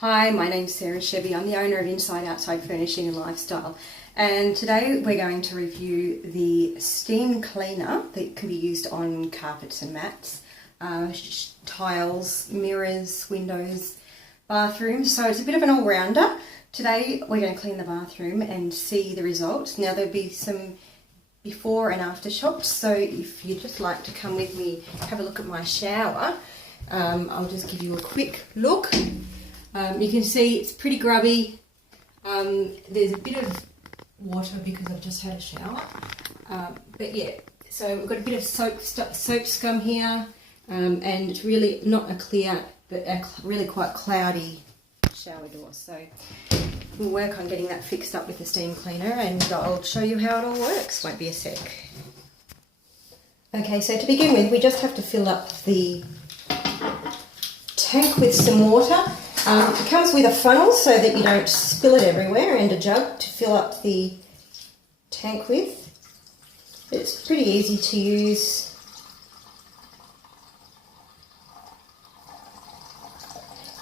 Hi, my name's Sarah Chevy. I'm the owner of Inside Outside Furnishing Lifestyle, and today we're going to review the steam cleaner that can be used on carpets and mats, tiles, mirrors, windows, bathrooms. So it's a bit of an all-rounder. Today we're going to clean the bathroom and see the results. Now there'll be some before and after shots, so if you'd just like to come with me, have a look at my shower. I'll just give you a quick look. You can see it's pretty grubby. There's a bit of water because I've just had a shower. But yeah, so we've got a bit of soap scum here, and it's really not a clear, but a really quite cloudy shower door. So we'll work on getting that fixed up with the steam cleaner, and I'll show you how it all works. Won't be a sec. Okay, so to begin with, we just have to fill up the tank with some water. It comes with a funnel so that you don't spill it everywhere, and a jug to fill up the tank with. It's pretty easy to use.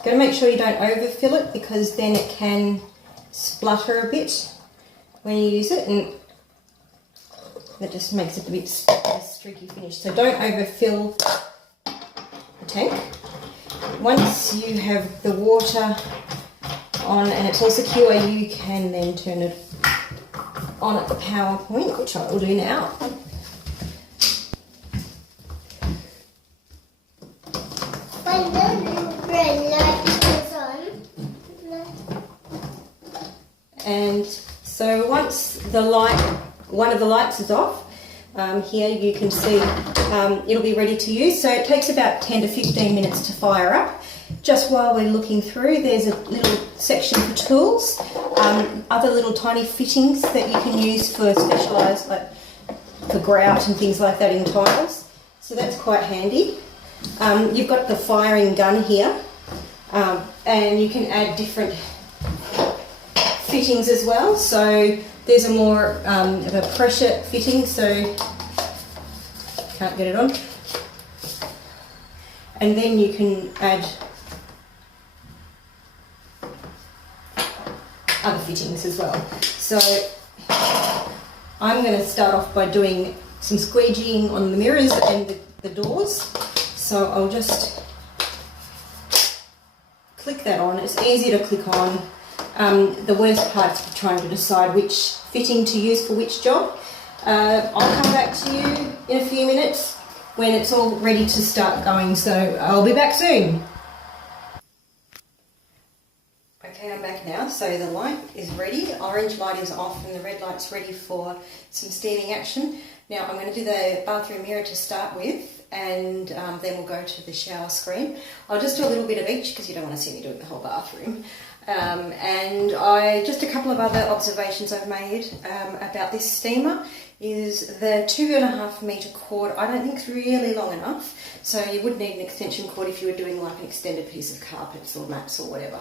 Got to make sure you don't overfill it, because then it can splutter a bit when you use it, and that just makes it a bit streaky finish. So don't overfill the tank. Once you have the water on and it's all secure, you can then turn it on at the power point, which I will do now. And so once the one of the lights is off, here you can see it'll be ready to use. So it takes about 10 to 15 minutes to fire up. Just while we're looking through, there's a little section for tools, other little tiny fittings that you can use for specialised, like for grout and things like that in tiles. So that's quite handy. You've got the firing gun here, and you can add different fittings as well. So there's a more of a pressure fitting, so can't get it on. And then you can add other fittings as well. So I'm going to start off by doing some squeegeeing on the mirrors and the doors. So I'll just click that on. It's easy to click on. The worst part's trying to decide which fitting to use for which job. I'll come back to you in a few minutes when it's all ready to start going, so I'll be back soon. Okay, I'm back now. So the light is ready, the orange light is off, and the red light's ready for some steaming action. Now I'm going to do the bathroom mirror to start with, and then we'll go to the shower screen. I'll just do a little bit of each because you don't want to see me doing the whole bathroom. And just a couple of other observations I've made about this steamer is the 2.5 metre cord. I don't think it's really long enough, so you would need an extension cord if you were doing like an extended piece of carpets or mats or whatever.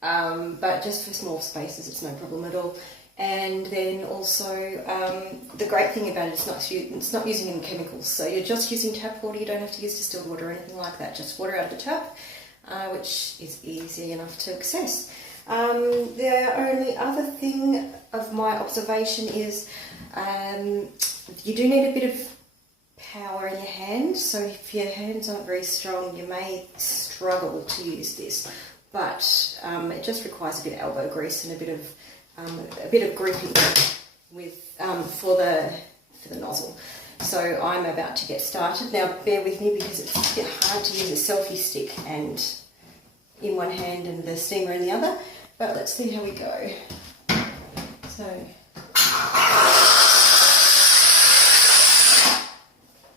But just for small spaces, it's no problem at all. And then also, the great thing about it is it's not using any chemicals, so you're just using tap water. You don't have to use distilled water or anything like that, just water out of the tap, which is easy enough to access. The only other thing of my observation is you do need a bit of power in your hands, so if your hands aren't very strong, you may struggle to use this. But it just requires a bit of elbow grease and a bit of gripping with for the nozzle. So I'm about to get started. Now bear with me because it's a bit hard to use a selfie stick and in one hand and the steamer in the other. But let's see how we go.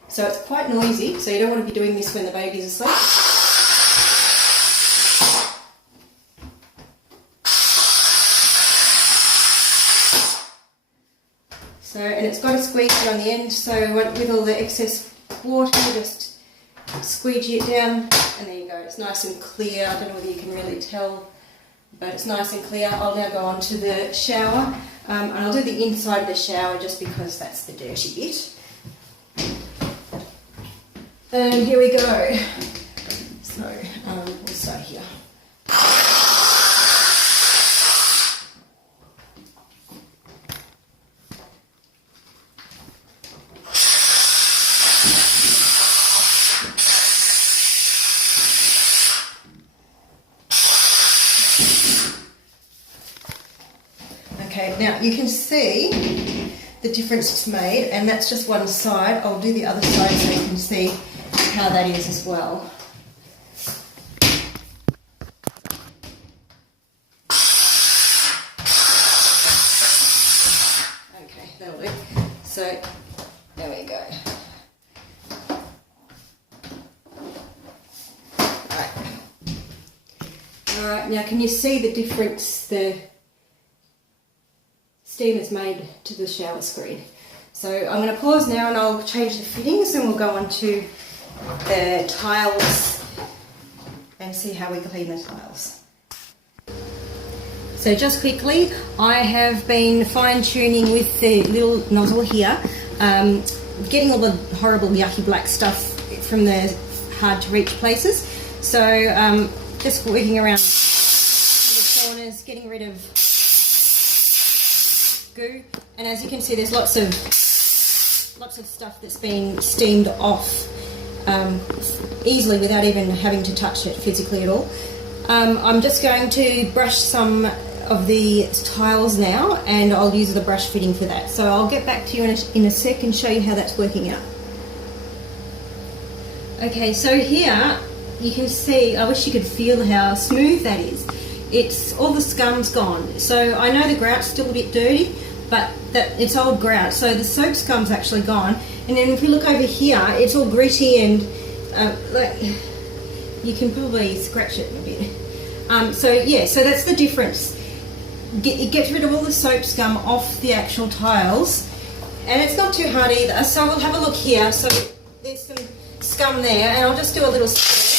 So it's quite noisy, so you don't want to be doing this when the baby's asleep. And it's got a squeegee on the end, so with all the excess water, just squeegee it down, and there you go. It's nice and clear. I don't know whether you can really tell, but it's nice and clear. I'll now go on to the shower, and I'll do the inside of the shower just because that's the dirty bit. And here we go. So we'll start here. Okay, now you can see the difference it's made, and that's just one side. I'll do the other side so you can see how that is as well. Okay, that'll do. So, there we go. Alright, now can you see the difference the steam has made to the shower screen? So I'm going to pause now and I'll change the fittings and we'll go on to the tiles and see how we clean the tiles. So just quickly, I have been fine-tuning with the little nozzle here, getting all the horrible yucky black stuff from the hard to reach places. So just working around the corners, getting rid of goo, and as you can see, there's lots of stuff that's been steamed off easily without even having to touch it physically at all. I'm just going to brush some of the tiles now, and I'll use the brush fitting for that. So I'll get back to you in a sec and show you how that's working out. Okay, so here you can see, I wish you could feel how smooth that is. It's all the scum's gone. So I know the grout's still a bit dirty, but it's old grout. So the soap scum's actually gone. And then if you look over here, it's all gritty and you can probably scratch it a bit. So yeah, so that's the difference. It gets rid of all the soap scum off the actual tiles, and it's not too hard either. So we'll have a look here. So there's some scum there, and I'll just do a little stir.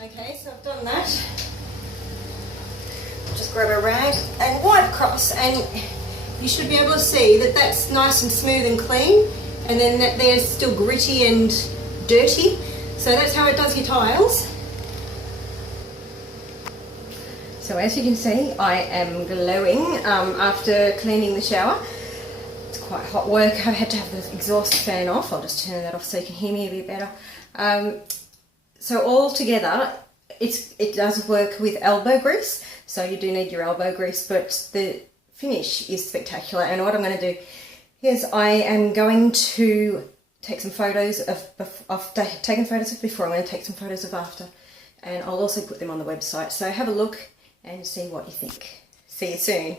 Okay, so I've done that. Just grab a rag and wipe across, and you should be able to see that that's nice and smooth and clean, and then that there's still gritty and dirty. So that's how it does your tiles. So as you can see, I am glowing after cleaning the shower. It's quite hot work. I had to have the exhaust fan off. I'll just turn that off so you can hear me a bit better. So all together, it does work with elbow grease. So you do need your elbow grease, but the finish is spectacular. And what I'm going to do is I am going to take some photos of, I've taken photos of before, I'm going to take some photos of after, and I'll also put them on the website. So have a look and see what you think. See you soon.